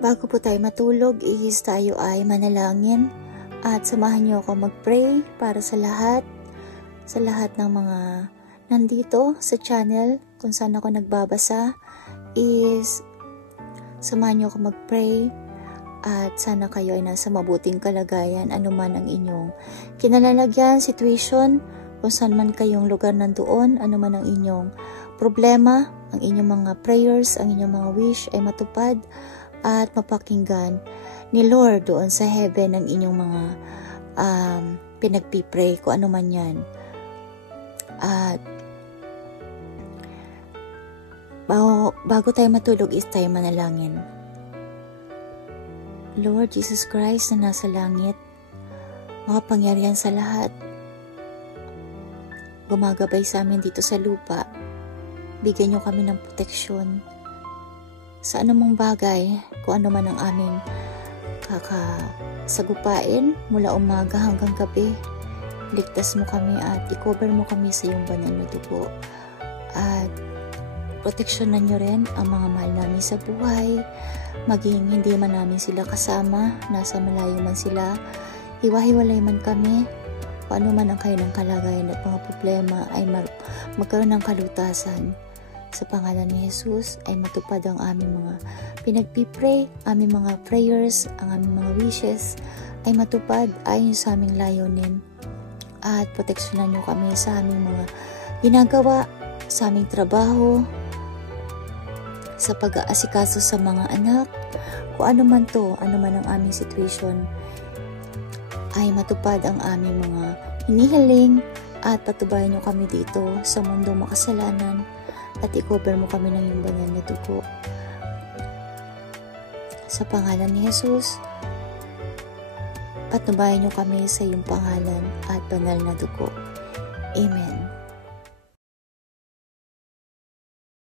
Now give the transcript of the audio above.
Bago po tayo matulog, tayo ay manalangin at samahan niyo ako mag-pray para sa lahat ng mga nandito sa channel kung saan ako nagbabasa. Samahan niyo ako mag-pray at sana kayo ay nasa mabuting kalagayan anuman ang inyong kinalalagyan, situation, kung saan man kayong lugar nandoon, anuman ang inyong problema, ang inyong mga prayers, ang inyong mga wish ay matupad at mapakinggan ni Lord doon sa heaven ang inyong mga pinagpipray ko ano man yan. At bago tayo matulog tayo manalangin. Lord Jesus Christ na nasa langit, makapangyarihan sa lahat, gumagabay sa amin dito sa lupa, bigyan niyo kami ng proteksyon sa anumang bagay, kung ano man ang aming kakasagupain mula umaga hanggang gabi. Ligtas mo kami at i-cover mo kami sa iyong banal na dugo. At proteksyonan niyo rin ang mga mahal namin sa buhay, maging hindi man namin sila kasama, nasa malayo man sila, hiwa-hiwalay man kami, kung ano man ang kanilang kalagayan at mga problema ay magkaroon ng kalutasan. Sa pangalan ni Jesus ay matupad ang aming mga pinagpipray, aming mga prayers, ang aming mga wishes ay matupad ayon sa aming layunin. At proteksyonan niyo kami sa aming mga ginagawa, sa aming trabaho, sa pag-aasikaso sa mga anak, kung ano man ang aming situation, ay matupad ang aming mga hinihiling at patubayan niyo kami dito sa mundong makasalanan at i-cover mo kami ng iyong banal na dugo. Sa pangalan ni Jesus, patnubayan niyo kami sa iyong pangalan at banal na dugo. Amen.